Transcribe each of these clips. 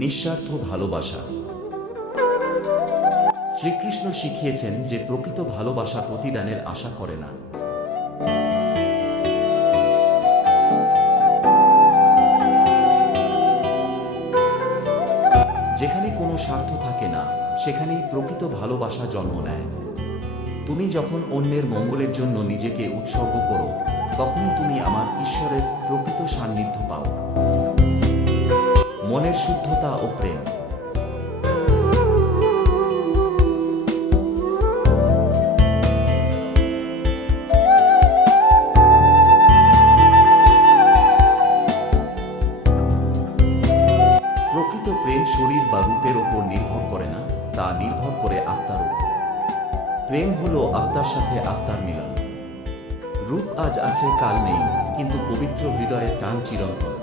নিঃস্বার্থ ভালোবাসা। শ্রীকৃষ্ণ শিখিয়েছেন যে প্রকৃত ভালোবাসা প্রতিদানের আশা করে না। যেখানে কোনো স্বার্থ থাকে না, সেখানেই প্রকৃত ভালোবাসা জন্ম নেয়। তুমি যখন অন্যের মঙ্গলের জন্য নিজেকে উৎসর্গ করো, তখনই তুমি আমার ঈশ্বরের প্রকৃত সান্নিধ্য পাও। মনের শুদ্ধতা ও প্রেম। প্রকৃত প্রেম শরীর বা রূপের ওপর নির্ভর করে না, তা নির্ভর করে আত্মার উপর। প্রেম হলো আত্মার সাথে আত্মার মিলন। রূপ আজ আছে কাল নেই, কিন্তু পবিত্র হৃদয়ের টান চিরন্তন।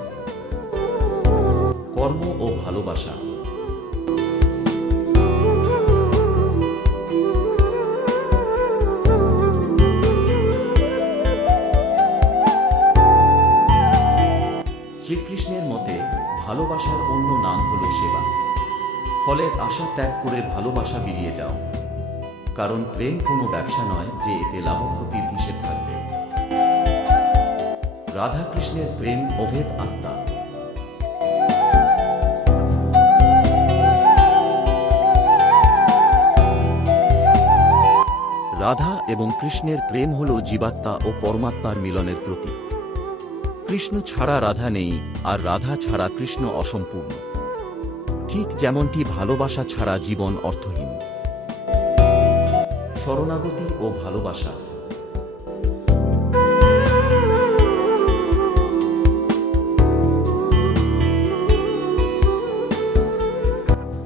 কর্ম ও ভালোবাসা। শ্রীকৃষ্ণের মতে ভালোবাসার অন্য নাম হল সেবা। ফলের আশা ত্যাগ করে ভালোবাসা বিলিয়ে যাও, কারণ প্রেম কোনো ব্যবসা নয় যে এতে লাভক্ষতির হিসেব থাকবে। রাধা কৃষ্ণের প্রেম অভেদ আত্মা। রাধা এবং কৃষ্ণের প্রেম হল জীবাত্মা ও পরমাত্মার মিলনের প্রতীক। কৃষ্ণ ছাড়া রাধা নেই, আর রাধা ছাড়া কৃষ্ণ অসম্পূর্ণ। ঠিক যেমনটি ভালোবাসা ছাড়া জীবন অর্থহীন। শরণাগতি ও ভালোবাসা।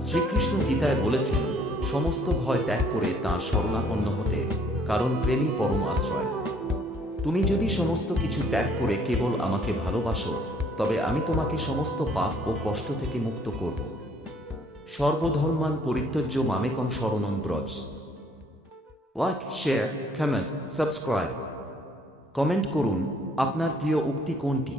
শ্রীকৃষ্ণ গীতায় বলেছেন, সমস্ত ভয় ত্যাগ করে তাঁর শরণাপন্ন হতে, কারণ প্রেমই পরম আশ্রয়। তুমি যদি সমস্ত কিছু ত্যাগ করে কেবল আমাকে ভালোবাসো, তবে আমি তোমাকে সমস্ত পাপ ও কষ্ট থেকে মুক্ত করব। সর্বধর্মান পরিত্যজ্য মামেকং শরণং ব্রজ। Like, share, comment, subscribe. Comment করুন আপনার প্রিয় উক্তি কোনটি।